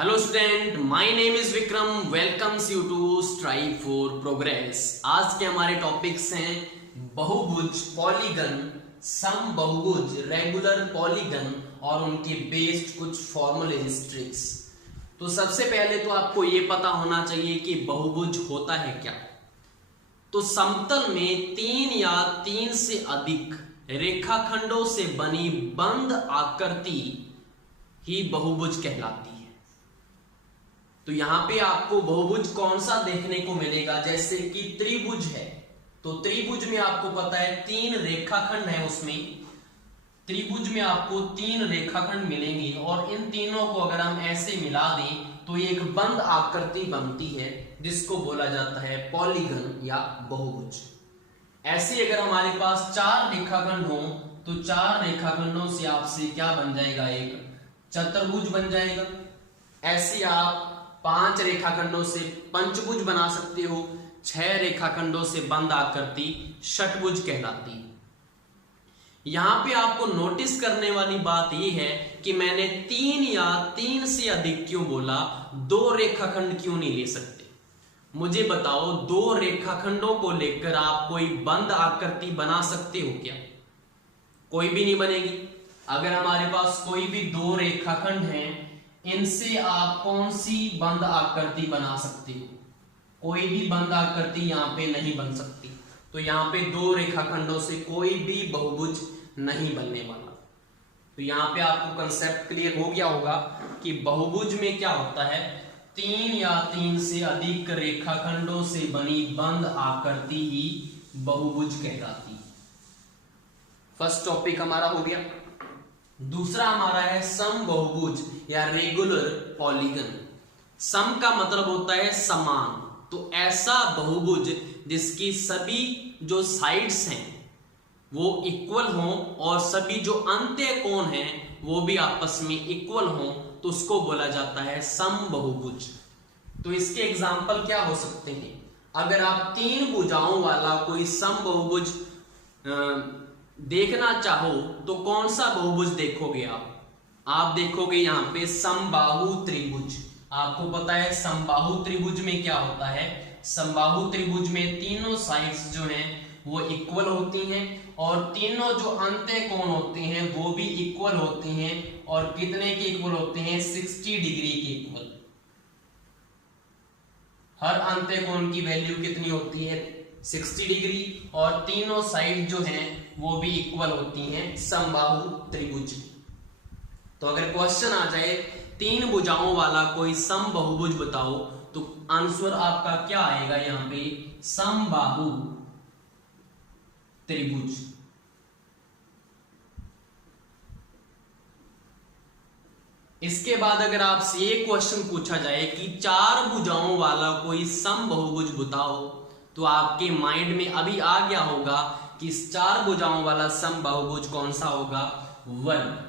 Hello student, my name is Vikram. Welcomes you to strive for progress. आज के हमारे topics हैं बहुभुज, पॉलीगन, सम बहुभुज, रेगुलर पॉलीगन और उनके बेस्ड कुछ फॉर्मूले ट्रिक्स। तो सबसे पहले तो आपको ये पता होना चाहिए कि बहुभुज होता है क्या। तो समतल में तीन या तीन से अधिक रेखाखंडों से बनी बंद आकृति ही बहुभुज कहलाती है। तो यहां पे आपको बहुभुज कौन सा देखने को मिलेगा, जैसे कि त्रिभुज है। तो त्रिभुज में आपको पता है तीन रेखाखंड है, उसमें त्रिभुज में आपको तीन रेखाखंड मिलेंगे और इन तीनों को अगर हम ऐसे मिला दें तो एक बंद आकृति बनती है जिसको बोला जाता है पॉलीगन या बहुभुज। ऐसे अगर हमारे पास चार रेखाखंड हो तो चार रेखाखंडों से आपसे क्या बन जाएगा, एक चतुर्भुज बन जाएगा। ऐसे आप पांच रेखाखंडों से पंचभुज बना सकते हो, छह रेखाखंडों से बंद आकृति षटभुज कहलाती है। यहां पे आपको नोटिस करने वाली बात यह है कि मैंने तीन या तीन से अधिक क्यों बोला, दो रेखाखंड क्यों नहीं ले सकते। मुझे बताओ, दो रेखाखंडों को लेकर आप कोई बंद आकृति बना सकते हो क्या? कोई भी नहीं बनेगी। अगर हमारे पास कोई भी दो रेखाखंड हैं, इनसे आप कौन सी बंद आकृति बना सकते हो? कोई भी बंद आकृति यहां पे नहीं बन सकती। तो यहां पे दो रेखाखंडों से कोई भी बहुभुज नहीं बनने वाला। तो यहां पे आपको कंसेप्ट क्लियर हो गया होगा कि बहुभुज में क्या होता है, तीन या तीन से अधिक रेखाखंडों से बनी बंद आकृति ही बहुभुज कहलाती है। फर्स्ट टॉपिक हमारा हो गया। दूसरा हमारा है सम बहुभुज या रेगुलर पॉलीगन। सम का मतलब होता है समान। तो ऐसा बहुभुज जिसकी सभी जो साइड्स हैं वो इक्वल हों और सभी जो अंत्य कोण हैं वो भी आपस में इक्वल हों, तो उसको बोला जाता है सम बहुभुज। तो इसके एग्जाम्पल क्या हो सकते हैं? अगर आप तीन भुजाओं वाला कोई सम बहुभुज देखना चाहो तो कौन सा बहुभुज देखोगे आप देखोगे यहां पे समबाहु त्रिभुज। आपको पता है समबाहु त्रिभुज में क्या होता है, समबाहु त्रिभुज में तीनों साइड्स जो हैं वो इक्वल होती हैं और तीनों जो अंत्य कोण होते हैं वो भी इक्वल होते हैं। और कितने के इक्वल होते हैं? 60 डिग्री के इक्वल। हर अंत्य कोण की वैल्यू कितनी होती है? 60 डिग्री। और तीनों साइड जो हैं वो भी इक्वल होती हैं समबाहु त्रिभुज। तो अगर क्वेश्चन आ जाए तीन भुजाओं वाला कोई सम बहुभुज बताओ, तो आंसर आपका क्या आएगा यहां पे? समबाहु त्रिभुज। इसके बाद अगर आपसे ये क्वेश्चन पूछा जाए कि चार भुजाओं वाला कोई सम बहुभुज बताओ, तो आपके माइंड में अभी आ गया होगा कि इस चार भुजाओं वाला सम बहुभुज कौन सा होगा? वर्ग।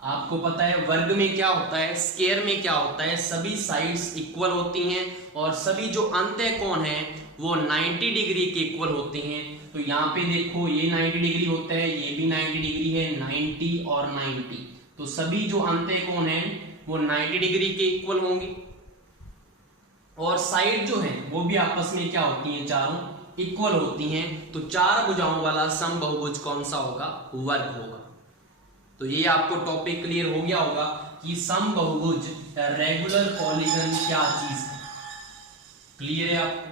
आपको पता है वर्ग में क्या होता है, स्क्वायर में क्या होता है, सभी साइड्स इक्वल होती हैं और सभी जो अंत्य कोण हैं वो 90 डिग्री के इक्वल होते हैं। तो यहाँ पे देखो, ये 90 डिग्री होता है, ये भी 90 डिग्री है, 90 और 90। तो सभी जो अंत्य कोण हैं वो 90 डिग्री के इक्वल होंगे और साइड जो है वो भी आपस में क्या होती हैं? चारों इक्वल होती हैं। तो चार भुजाओं वाला सम बहुभुज कौन सा होगा? वर्ग होगा। तो ये आपको टॉपिक क्लियर हो गया होगा कि सम बहुभुज रेगुलर पॉलीगन क्या चीज है। क्लियर है आपको?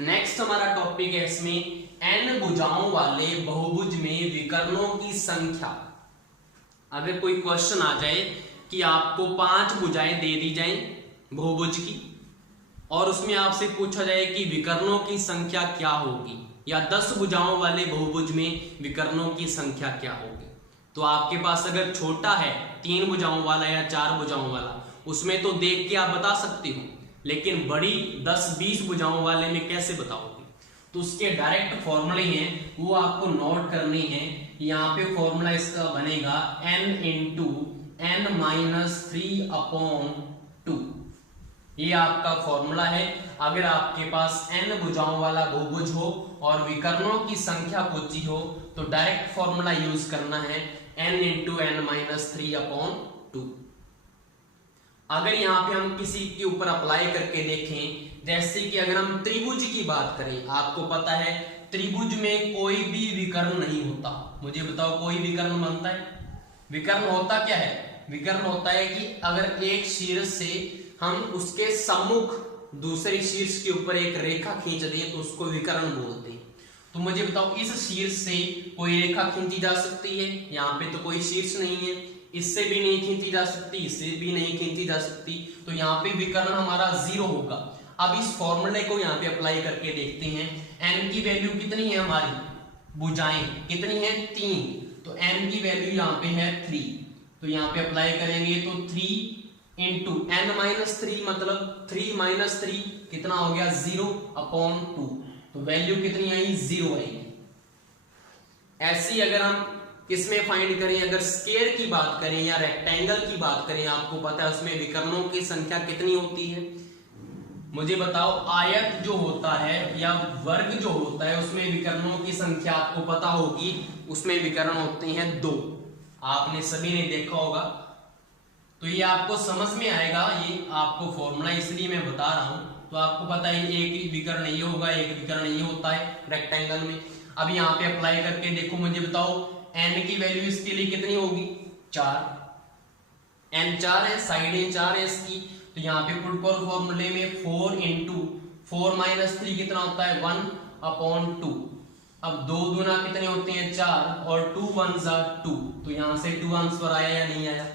नेक्स्ट हमारा टॉपिक है, इसमें n भुजाओं वाले बहुभुज में विकर्णों की संख्या। अगर कोई क्वेश्चन आ जाए कि आपको 5 भुजाएं दे दी जाएं बहुभुज की और उसमें आपसे पूछा जाए कि विकर्णों की संख्या क्या होगी, या 10 भुजाओं वाले बहुभुज में विकर्णों की संख्या क्या होगी, तो आपके पास अगर छोटा है 3 भुजाओं वाला या 4 भुजाओं वाला, उसमें तो देख के आप बता सकते हो, लेकिन बड़ी 10-20 भुजाओं वाले में कैसे बताओगे? तो उसके डायरेक्ट फॉर्मूले हैं वो आपको नोट करने हैं। यहाँ पे फॉर्मूला इसका बनेगा n × n-3/2। ये आपका फॉर्मूला है। अगर आपके पास n भुजाओं वाला बहुभुज हो और विकर्णों की संख्या पूछी हो तो डायरेक्ट फॉर्मूला यूज करना है n इंटू एन माइनस 3/2। अगर यहाँ पे हम किसी के ऊपर अप्लाई करके देखें, जैसे कि अगर हम त्रिभुज की बात करें, आपको पता है त्रिभुज में कोई भी विकर्ण नहीं होता। मुझे बताओ कोई विकर्ण बनता है? विकर्ण होता क्या है? विकर्ण होता है कि अगर एक शीर्ष से हम उसके सम्मुख दूसरे शीर्ष के ऊपर एक रेखा खींच दें तो उसको विकर्ण बोलते हैं। तो मुझे बताओ इस शीर्ष से कोई रेखा खींची जा सकती है? यहाँ पे तो कोई शीर्ष नहीं है, इससे भी नहीं खींची जा सकती, इससे भी नहीं खींची जा सकती, तो यहाँ पे विकर्ण हमारा 0 होगा। अब इस फॉर्मूले को यहाँ पे अप्लाई करके देखते हैं। n की वैल्यू कितनी है हमारी? भुजाएं कितनी है? 3, तो n की वैल्यू यहाँ पे है 3, तो यहाँ पे अप्लाई करेंगे तो 3 इंटू n माइनस 3 मतलब 3 माइनस 3 कितना हो गया? 0/2, तो वैल्यू कितनी आई? 0 आई। ऐसी अगर हम किसमें फाइंड करें, अगर स्क्वायर की बात करें या रेक्टेंगल की बात करें, आपको पता है उसमें विकर्णों की संख्या कितनी होती है? मुझे बताओ आयत जो होता है या वर्ग जो होता है उसमें विकर्णों की संख्या आपको पता होगी, उसमें विकर्ण होते हैं 2। आपने सभी ने देखा होगा, तो ये आपको समझ में आएगा। ये आपको फॉर्मूला इसलिए मैं बता रहा हूं, तो आपको पता है एक विकर्ण ये होगा, एक विकर्ण ये होता है रेक्टेंगल में। अब यहाँ पे अप्लाई करके देखो, मुझे बताओ n की वैल्यू इसके लिए कितनी होगी? 4, n 4 है, साइडें 4 है इसकी, तो यहाँ पे पुट करो फॉर्मूले में 4 इंटू 4 माइनस 3 कितना होता है? 1/2। अब 2 दूना कितने होते हैं? 4, और 2 1s are 2, तो यहाँ से 2 आंसर आया या नहीं आया?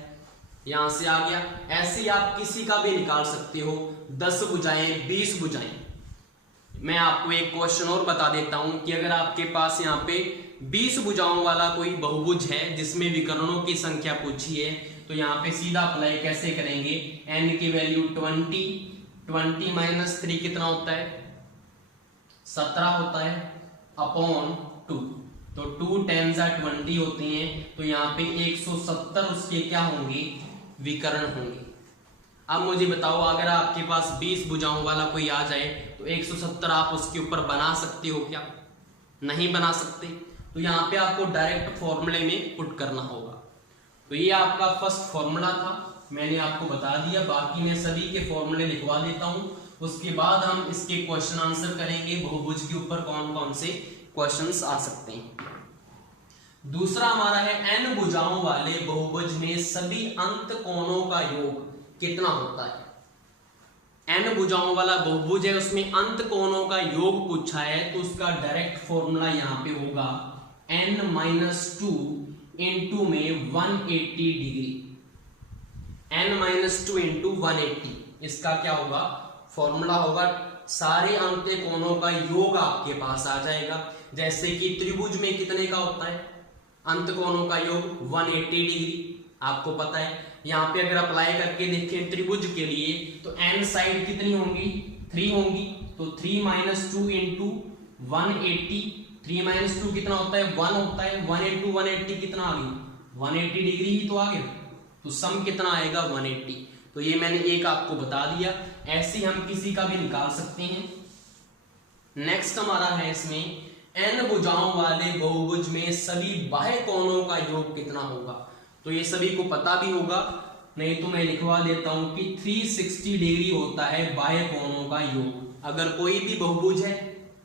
यहाँ से आ गया। ऐसे ही आप किसी का भी निकाल सकते हो, 10 भुजाएं, 20 भुजाएं। मैं आपको एक क्वेश्चन और बता देता हूं कि अगर आपके पास यहाँ पे 20 भुजाओं वाला कोई बहुभुज है जिसमें विकर्णों की संख्या पूछी है, तो यहाँ पे सीधा अप्लाई कैसे करेंगे? n की वैल्यू 20 माइनस 3 कितना होता है? 17 होता है अपॉन 2, तो 2 10s are 20 होते हैं, तो यहाँ पे 170 उसके क्या होंगे? विकर्ण होंगे। अब मुझे बताओ अगर आपके पास 20 भुजाओं वाला कोई आ जाए तो 170 आप उसके ऊपर बना सकते हो क्या? नहीं बना सकते, तो यहाँ पे आपको डायरेक्ट फॉर्मूले में पुट करना होगा। तो ये आपका फर्स्ट फॉर्मूला था, मैंने आपको बता दिया। बाकी मैं सभी के फॉर्मूले लिखवा देता हूँ, उसके बाद हम इसके क्वेश्चन आंसर करेंगे बहुभुज के ऊपर कौन कौन से क्वेश्चंस आ सकते हैं। दूसरा हमारा है n भुजाओं वाले बहुभुज में सभी अंत कोणों का योग कितना होता है? n भुजाओं वाला बहुभुज है, उसमें अंत कोणों का योग पूछा है, तो उसका डायरेक्ट फॉर्मूला यहाँ पे होगा n-2 इंटू में 180 डिग्री। n-2 इंटू 180, इसका क्या होगा? फॉर्मूला होगा, सारे अंत कोणों का योग आपके पास आ जाएगा। जैसे कि त्रिभुज में कितने का होता है अंत कोणों का योग? 180 डिग्री, आपको पता है। यहाँ पे अगर अप्लाई करके देखें त्रिभुज के लिए, तो n साइड कितनी होंगी? 3 होंगी, तो 3 माइनस 2 इंटू 180, 3 माइनस 2 कितना होता है? 1 होता है। 1 इंटू 180 कितना आ गया? 180 डिग्री ही तो आ गया, तो सम कितना आएगा? 180। तो ये मैंने एक आपको बता दिया, ऐसे हम किसी का भी निकाल सकते हैं। नेक्स्ट हमारा है इसमें n भुजाओं वाले बहुभुज में सभी बाह्य कोणों का योग कितना होगा? तो ये सभी को पता भी होगा, नहीं तो मैं लिखवा देता हूं कि 360 डिग्री होता है बाह्य कोणों का योग। अगर कोई भी बहुभुज है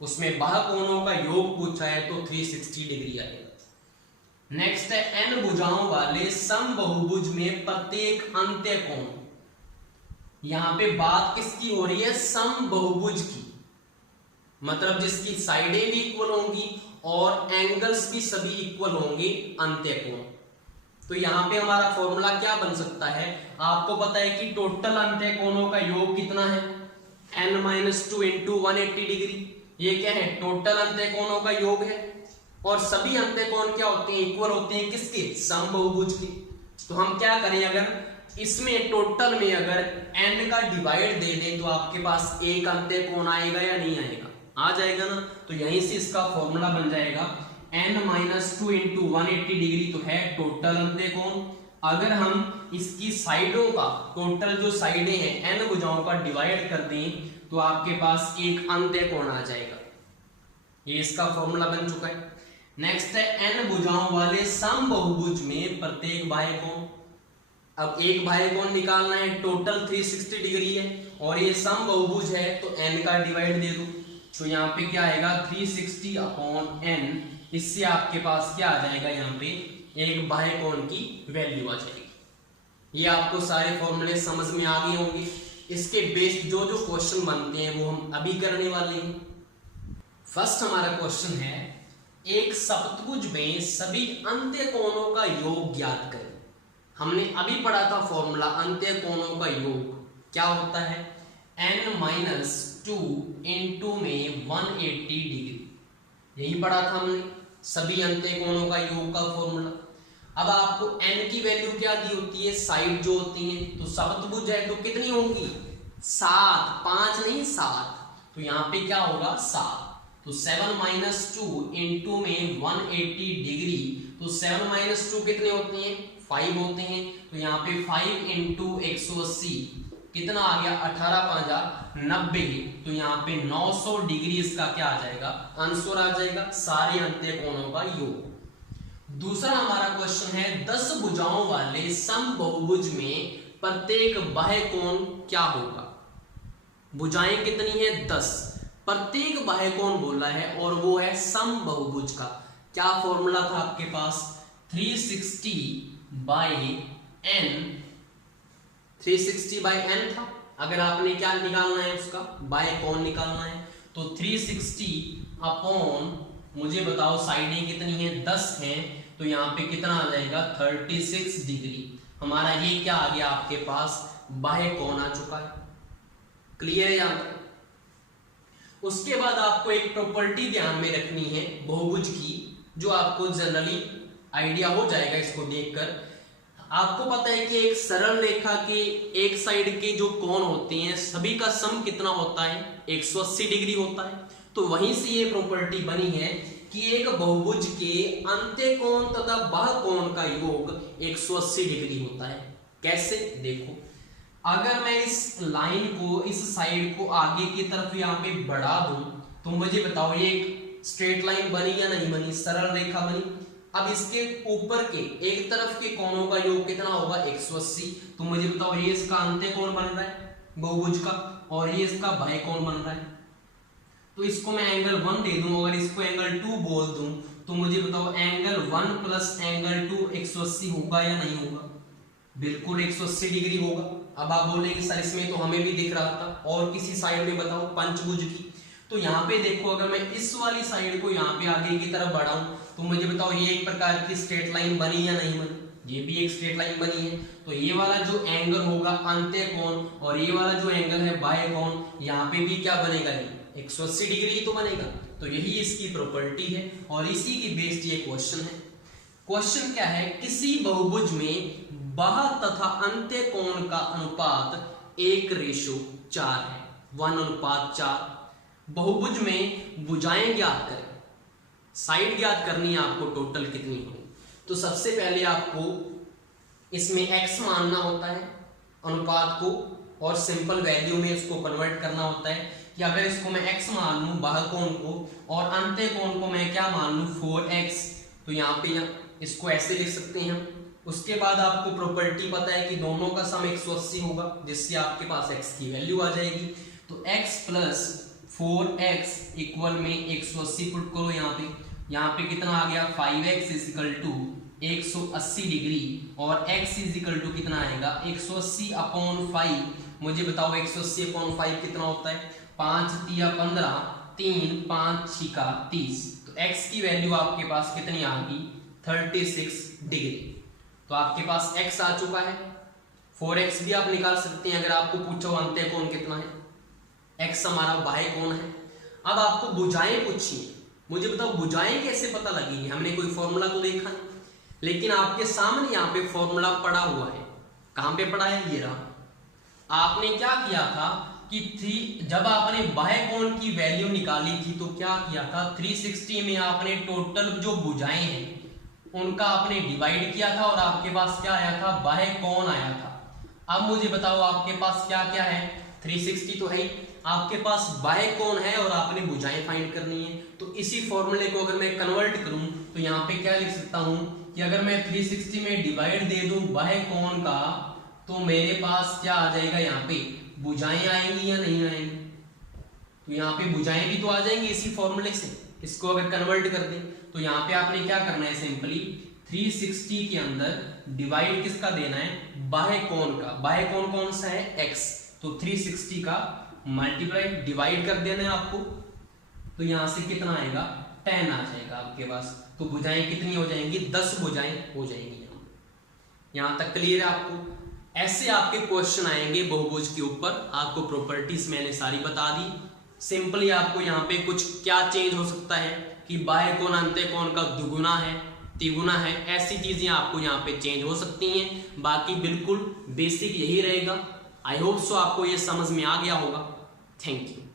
उसमें बाह्य कोणों का योग पूछा है तो 360 डिग्री आएगा। नेक्स्ट है n भुजाओं वाले सम बहुभुज में प्रत्येक अंत्य कोण। यहां पे बात किसकी हो रही है? सम बहुभुज की, मतलब जिसकी साइडें भी इक्वल होंगी और एंगल्स भी सभी इक्वल होंगे अंत्य कोण। तो यहाँ पे हमारा फॉर्मूला क्या बन सकता है? आपको पता है कि टोटल अंत्य कोणों का योग कितना है? n-2 into 180 degree. ये क्या है? टोटल अंत्य कोणों का योग है, और सभी अंत्य कोण क्या होते हैं? इक्वल होते हैं किसके? सम बहुभुज के। तो हम क्या करें, अगर इसमें टोटल में अगर n का डिवाइड दे दें तो आपके पास एक अंत्य कोण आएगा या नहीं आएगा? आ जाएगा ना। तो यहीं से इसका फॉर्मूला बन जाएगा n-2 इंटू 180 डिग्री, तो है टोटल अंत्य कोण। अगर हम इसकी साइडों का टोटल जो साइडें हैं n भुजाओं का डिवाइड कर दें तो आपके पास एक अंत्य कोण आ जाएगा। ये इसका फॉर्मूला बन चुका है। नेक्स्ट है n भुजाओं वाले समबाहुभुज में प्रत्येक बाह्य कोण। अब एक बाह्य कोण निकालना है, टोटल 360 डिग्री है और ये समबाहुभुज है तो n का डिवाइड दे दो, तो यहाँ पे क्या आएगा 360 अपॉन n। इससे आपके पास क्या आ जाएगा, यहाँ पे एक बाह्य कोण की वैल्यू आ जाएगी। ये आपको सारे फॉर्मूले समझ में आ गए होंगे। इसके बेस्ड जो जो क्वेश्चन बनते हैं वो हम अभी करने वाले हैं। फर्स्ट हमारा क्वेश्चन है, एक सप्तभुज में सभी अंत्य कोणों का योग ज्ञात करें। हमने अभी पढ़ा था फॉर्मूला अंत्य कोणों का योग क्या होता है, n-2 इंटू में 180 डिग्री। यही पढ़ा था हमने, सभी अंत्य कोणों का योग का फॉर्मूला। अब आपको n की वैल्यू क्या दी होती है, साइड जो होती है, तो सप्तभुज है तो कितनी होंगी 7, 5 नहीं 7, तो यहाँ पे क्या होगा 7। तो 7-2 इंटू में 180 डिग्री, तो 7-2 कितने होते हैं 5 होते हैं, तो यहाँ पे 5 इंटू 180 कितना आ गया 18×5 90, तो यहाँ पे 900 डिग्री इसका क्या आ जाएगा आंसर आ जाएगा, सारे अंत्य कोणों का योग। दूसरा हमारा क्वेश्चन है, 10 भुजाओं वाले समबाहुभुज में प्रत्येक बाह्य कोण क्या होगा। भुजाएं कितनी है 10, प्रत्येक बाह्य कोण बोला है और वो है समबाहुभुज का। क्या फॉर्मूला था आपके पास 360/n था। अगर आपने क्या निकालना है उसका बाह्य कोण निकालना है, तो 360 अपॉन मुझे बताओ साइडें कितनी है 10 हैं, तो यहाँ पे कितना आ जाएगा 36 डिग्री। हमारा ये क्या आ गया आपके पास बाह्य कोण आ चुका है। क्लियर है यहाँ तक। उसके बाद आपको एक प्रॉपर्टी ध्यान में रखनी है बहुभुज की, जो आपको जनरली आइडिया हो जाएगा इसको देखकर। आपको पता है कि एक सरल रेखा के एक साइड के जो कोण होते हैं सभी का सम कितना होता है 180 डिग्री होता है। तो वहीं से ये प्रॉपर्टी बनी है कि एक बहुभुज के अंत्य कोण तथा बाह्य कोण का योग 180 डिग्री होता है। कैसे देखो, अगर मैं इस लाइन को इस साइड को आगे की तरफ यहाँ पे बढ़ा दूं तो मुझे बताओ ये एक स्ट्रेट लाइन बनी या नहीं बनी, सरल रेखा बनी। अब इसके ऊपर के एक तरफ के कोणों का योग कितना होगा 180, तो मुझे बताओ ये इसका अंत्य कोण बन रहा है बहुभुज का और ये इसका बाह्य कोण बन रहा है। तो इसको मैं एंगल 1 दे दूं, अगर इसको एंगल 2 बोल दूं तो मुझे बताओ एंगल 1 प्लस एंगल 2 180 होगा या नहीं होगा, बिल्कुल 180 डिग्री होगा। अब आप बोलेंगे सर इसमें तो हमें भी दिख रहा था, और किसी साइड में बताओ पंचभुज की। तो यहाँ पे देखो, अगर मैं इस वाली साइड को यहाँ पे आगे की तरफ बढ़ाऊं तो मुझे बताओ ये एक प्रकार की स्ट्रेट लाइन बनी या नहीं बनी, ये भी एक स्ट्रेट लाइन बनी है। तो ये वाला जो एंगल होगा अंत्य कोण और ये वाला जो एंगल है बाह्य कोण, यहाँ पे भी क्या बनेगा 180 डिग्री तो बनेगा। तो यही इसकी प्रॉपर्टी है और इसी की बेस्ड ये क्वेश्चन है। क्वेश्चन क्या है, किसी बहुभुज में बाह्य तथा अंत्य कोण का अनुपात 1:4 है, 1:4। बहुभुज में भुजाएं ज्ञात करें, साइड ज्ञात करनी है आपको टोटल कितनी हो। तो सबसे पहले आपको इसमें x मानना होता है अनुपात को, और सिंपल वैल्यू में इसको कन्वर्ट करना होता है कि अगर इसको मैं x मान लूं बाह्य कोण को और अंत्य कोण को मैं क्या मान लूं 4x, तो यहाँ पे इसको ऐसे लिख सकते हैं हम। उसके बाद आपको प्रॉपर्टी पता है कि दोनों का सम 180 होगा, जिससे आपके पास x की वैल्यू आ जाएगी। तो x प्लस 4x इक्वल में 180 पुट करो यहाँ पे कितना आ गया 5x इजिकल टू 180 डिग्री और x इजिकल टू कितना आएगा 180 अपॉन 5। मुझे बताओ 180 अपॉन 5 कितना होता है, 5 तिया 15, 3 5 6 30। तो x की वैल्यू आपके पास कितनी आ गई 36 डिग्री। तो आपके पास x आ चुका है। 4x भी आप निकाल सकते हैं अगर आपको पूछो अंत्य कोण कितना है, x हमारा बाह्य कोण है। अब आपको भुजाएं पूछिए, मुझे बताओ भुजाएं कैसे पता लगेगी, हमने कोई फॉर्मूला तो देखा नहीं, लेकिन आपके सामने यहाँ पे फॉर्मूला पड़ा हुआ है। कहां पे पड़ा है, ये रहा। आपने क्या किया था कि जब आपने बाह्य कोण की वैल्यू निकाली थी तो क्या किया था 360 में आपने टोटल जो भुजाएं हैं उनका आपने डिवाइड किया था और आपके पास क्या आया था बाह्य कोण आया था। अब मुझे बताओ आपके पास क्या क्या है, 360 तो है ही, आपके पास बाह्य कोण है और आपने भुजाएं फाइंड करनी है। तो इसी फॉर्मूले को अगर मैं कन्वर्ट करूं तो यहाँ पे क्या लिख सकता हूं कि अगर मैं 360 में डिवाइड दे दूं बाह्य कोण का, तो मेरे पास क्या आ जाएगा, यहाँ पे भुजाएं आएंगी या नहीं आएंगी? तो यहाँ पे भुजाएं भी तो आ जाएंगी इसी फॉर्मूले से। इसको अगर कन्वर्ट कर दें तो यहाँ पे आपने क्या करना है, सिंपली 360 के अंदर डिवाइड किसका देना है, बाह्य कोण का। बाह्य कोण कौन सा है, x, तो 360 का मल्टीप्लाई डिवाइड कर देना है आपको। तो यहां से कितना आएगा, 10 आ जाएगा आपके पास। तो भुजाएं कितनी हो जाएंगी, 10 भुजाएं हो जाएंगी। यहां तक क्लियर है आपको? ऐसे आपके क्वेश्चन आएंगे बहुभुज के ऊपर। आपको प्रॉपर्टीज मैंने सारी बता दी। सिंपली आपको यहाँ पे कुछ क्या चेंज हो सकता है कि बाह्य कोण अंतः कोण का दुगुना है, तिगुना है, ऐसी चीजें आपको यहाँ पे चेंज हो सकती हैं। बाकी बिल्कुल बेसिक यही रहेगा। आई होप सो आपको ये समझ में आ गया होगा। Thank you.